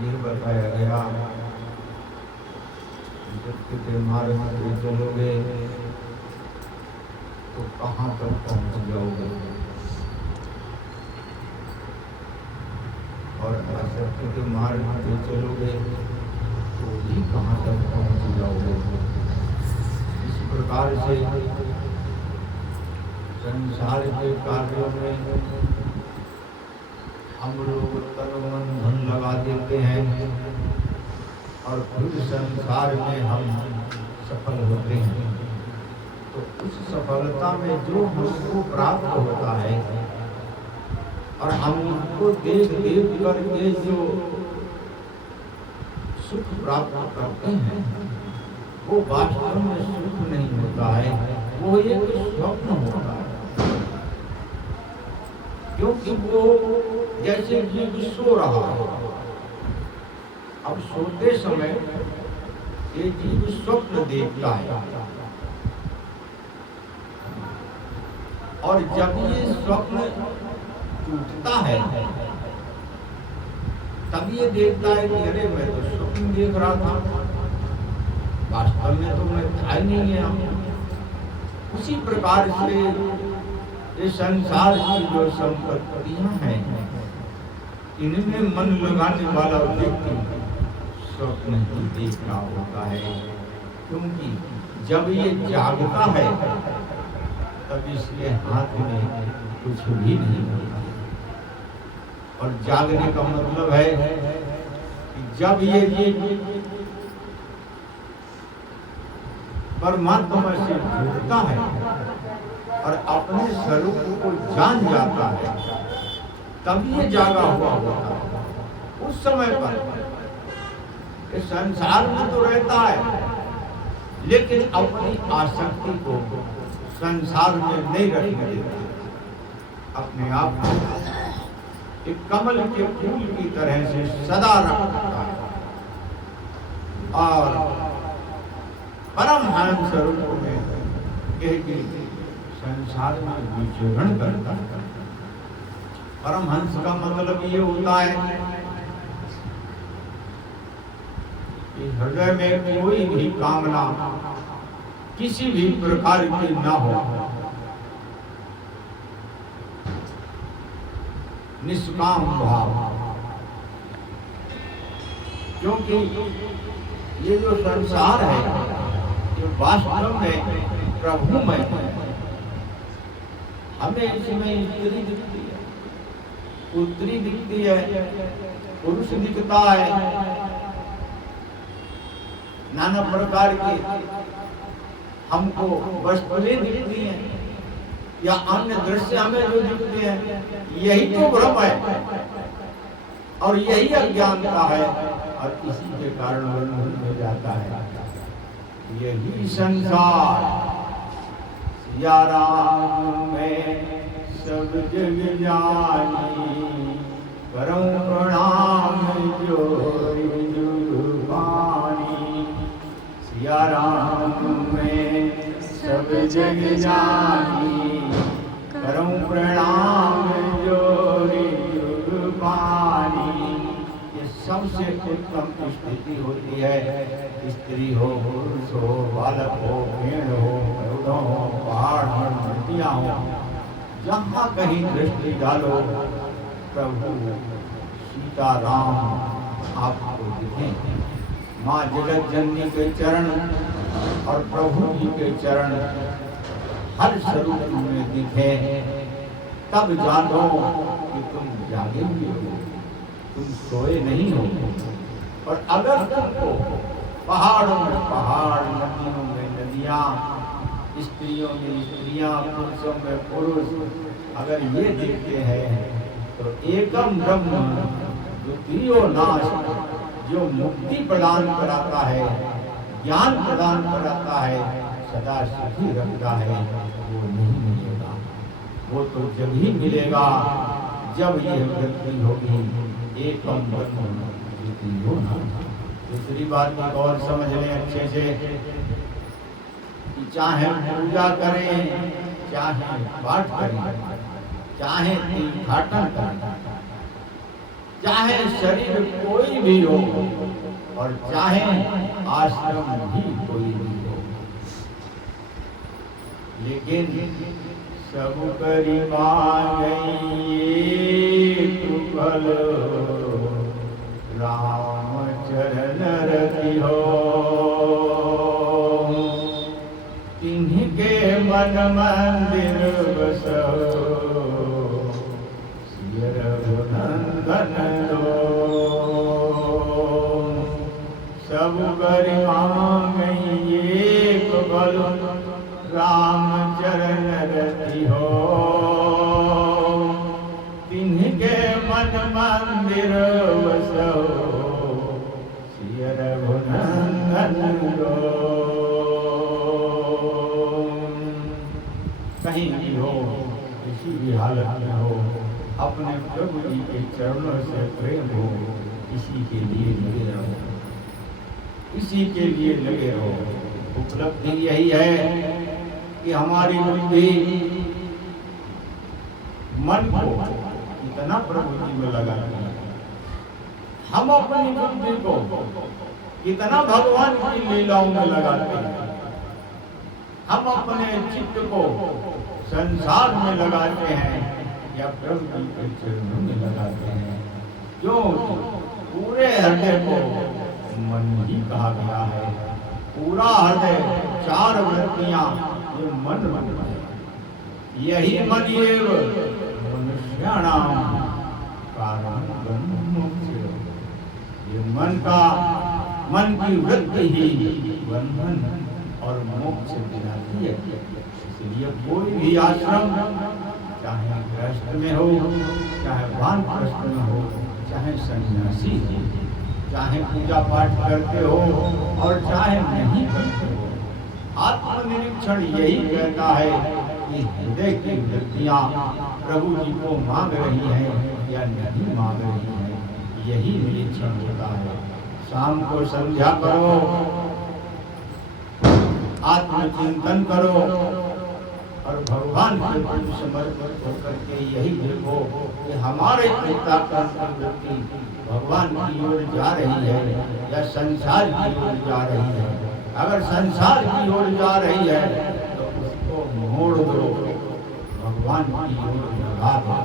ये बताया गया सत्य के मार्ग पे चलोगे तो कहाँ तक पहुँच जाओगे और असत्य के मार्ग पे चलोगे तो भी कहाँ तक पहुँच जाओगे। इस प्रकार से संसार के कार्यों में हम लोग तन मन धन लगा देते हैं और फिर संसार में हम सफल होते हैं। तो उस सफलता में जो हमको प्राप्त होता है और हम उनको देख देख करके जो सुख प्राप्त करते हैं वो वास्तव में सुख नहीं होता है, वो एक स्वप्न होता है। क्योंकि वो जैसे जीव सो रहा है, अब सोते समय ये जीव स्वप्न देखता है और जब ये स्वप्न टूटता है तब ये देखता है कि अरे मैं तो स्वप्न देख रहा था, वास्तव में तो मैं था ही नहीं है। उसी प्रकार से ये संसार की जो संपत्तियां हैं इनमें मन लगाने वाला व्यक्ति स्वप्न ही देख रहा होता है। क्योंकि जब ये जागता है तब इसके हाथ में कुछ भी नहीं होता और जागने का मतलब है कि जब ये परमात्मा से जुड़ता है और अपने स्वरूप को जान जाता है तब ये जागा हुआ होता है। उस समय पर इस संसार में तो रहता है लेकिन अपनी आसक्ति को संसार में नहीं रखने देता, अपने आप को एक कमल के फूल की तरह से सदा रखता है और परमहंस स्वरूप में संसार में विचरण करता है। परमहंस का मतलब ये होता है कि हृदय में कोई भी कामना किसी भी प्रकार की ना हो, निष्काम भाव। क्योंकि ये जो संसार है ये वास्तव में प्रभुमय है। हमें इसमें स्त्री दिखती है, पुत्री दिखती है, पुरुष दिखता है, नाना प्रकार के हमको वस्तुएं दिखती हैं या अन्य दृश्य हमें जो दिखते हैं, यही तो भ्रम है और यही अज्ञानता है और इसी के कारण वर्णन हो जाता है। यही संसार या राम में सब जग जानी, करम प्रणाम जो पानी। सिया राम में सब जग जानी, करम प्रणाम जो पानी। ये सबसे उत्तम स्थिति होती है, स्त्री हो, पुरुष हो, बालक हो, भेड़ हो, गरुड़ हो, पहाड़ हो, नदियाँ हो, जहाँ कहीं दृष्टि डालो प्रभु सीताराम आपको दिखें। माँ जगत जननी के चरण और प्रभु जी के चरण हर स्वरूप में दिखे, तब जानो कि तुम जागे हुए हो, तुम सोए नहीं हो। और अगर तुमको पहाड़ों में पहाड़, नदियों में नदियाँ, स्त्रियों में स्त्रियाँ, पुरुषों में पुरुष अगर ये दिखते हैं तो एकम ब्रह्म द्वितीयो नाश, जो मुक्ति प्रदान कराता है, ज्ञान प्रदान कराता है, सदा सुखी रखता है, वो नहीं मिलेगा। वो तो जब ही मिलेगा जब ये वृत्ति होगी एकम ब्रह्म द्वितीयो नाश। दूसरी बात की और समझ लें अच्छे से कि चाहे पूजा करें, चाहे पाठ करें, चाहे तीर्थाटन करें, चाहे शरीर कोई भी हो और चाहे आश्रम भी कोई भी हो, लेकिन सब करी फल राम चरण रति हो। तिन्हीं के मन मंदिर बसो, सिय रघुनंदन दो। सब करि मांगई एक बल राम चरण रति हो। तिन्हीं के मन मंदिर बसो, सिय रघुनंदन दो। कहीं भी हो, किसी भी हालत में हो, अपने प्रभु जी के चरणों से प्रेम हो, इसी के लिए लगे रहो, इसी के लिए लगे रहो। उपलब्धि यही है कि हमारी बुद्धि मन को इतना प्रभु जी में लगाते हैं, हम अपनी बुद्धि को कितना भगवान की लीलाओं में लगाते हैं, हम अपने चित्त को संसार में लगाते हैं या प्रभु जी के चरणों में लगाते हैं। क्यों? पूरे हृदय को मन ही कहा गया है। पूरा हृदय, चार वृत्तियां, ये मन है। यही मन एव मनुष्याणाम कारणं मोक्ष। ये मन की वृत्ति ही बंधन और मोक्ष दिलाती है। इसलिए कोई भी आश्रम, चाहे गृहस्थ में हो, चाहे वानप्रस्थ में हो, चाहे सन्यासी हो, चाहे पूजा पाठ करते हो और चाहे नहीं करते हो, आत्मनिरीक्षण यही कहता है कि हृदय की वृत्तियां प्रभु जी को मांग रही हैं या नहीं मांग रही हैं, यही निरीक्षण होता है। शाम को संध्या करो, आत्मचिंतन करो और भगवान के प्रति समर्पित होकर के यही देखो कि हमारे चित्ताकर्षण की वृत्ति भगवान की ओर जा रही है या संसार की ओर जा रही है। अगर संसार की ओर जा रही है तो उसको मोड़ दो, भगवान की ओर लगा दो।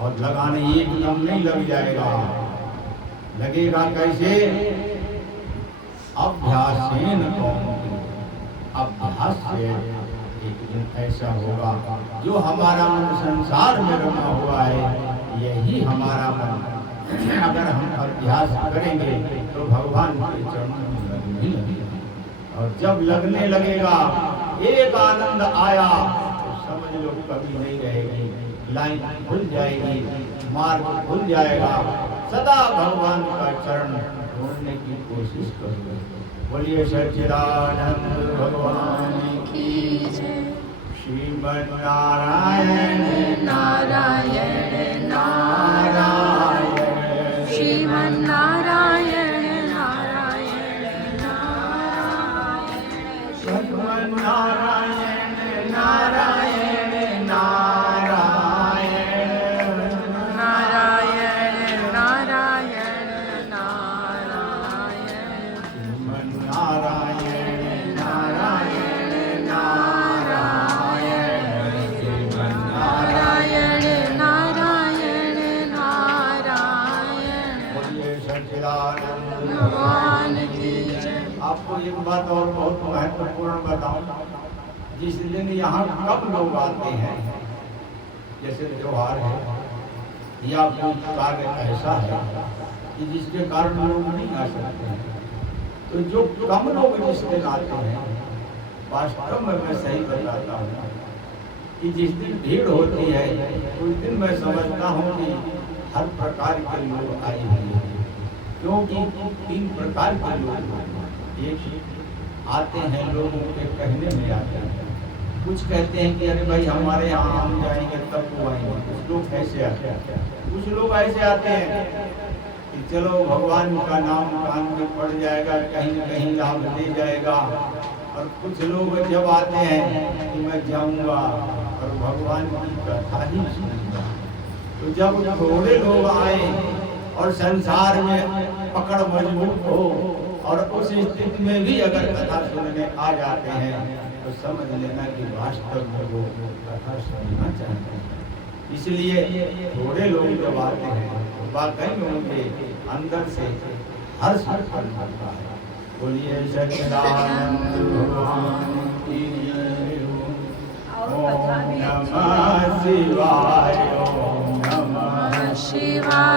और लगाने एकदम नहीं लग जाएगा, लगेगा कैसे? अभ्यासेन कौमुदी, अभ्यास से एक दिन ऐसा होगा जो हमारा मन संसार में रमा हुआ है, यही हमारा मन अगर हम अभ्यास करेंगे तो भगवान के चरणों में लगने लगेगा। और जब लगने लगेगा, एक आनंद आया तो समझ लो कभी नहीं रहेगी, लाइन खुल जाएगी, मार्ग खुल जाएगा। सदा भगवान का चरण ढूंढने की कोशिश करो। बोलिए सच्चिदानंद भगवान की जय। श्रीमद् नारायण नारायण नारायण, श्रीमद् नारायण नारायण नारायण, श्रीमद् नारायण नारायण नारायण, नारायण नारायण नारायण, श्रीमद् नारायण नारायण नारायण, श्रीमद् नारायण नारायण नारायण। बोलिए सच्चिदानंद भगवान की जय। आपको एक बात और बहुत महत्वपूर्ण बताऊं, जिस दिन यहाँ कब लोग आते हैं, जैसे त्योहार है या कोई कार्य ऐसा है कि जिसके कारण लोग नहीं आ सकते हैं, तो जो कम लोग जिस दिन आते हैं, वास्तव में मैं सही बताता हूँ कि जिस दिन भीड़ होती है उस दिन मैं समझता हूँ कि हर प्रकार के लोग आए हुए हैं। क्योंकि 3 प्रकार के लोग एक आते हैं, लोगों के कहने में आते हैं। कुछ कहते हैं कि अरे भाई हमारे यहाँ हम जाएंगे तब वो आएंगे। कुछ लोग ऐसे आते हैं, कुछ लोग ऐसे आते हैं कि चलो भगवान का नाम कान में पड़ जाएगा, कहीं न कहीं लाभ दे जाएगा। और कुछ लोग जब आते हैं कि मैं जाऊंगा और भगवान की कथा ही सुनूंगा। तो जब थोड़े लोग आए और संसार में पकड़ मजबूत हो और उस स्थिति में भी अगर कथा सुनने आ जाते हैं तो समझ लेना कि वास्तव में वो कथा सुनना चाहते हैं। इसलिए थोड़े लोग जब आते हैं तो वाकई में उनके अंदर से हर्ष उत्पन्न होता है। बोलिए सच्चिदानंद भगवान की जय। ओम नमः शिवाय। ओम नमः शिवाय।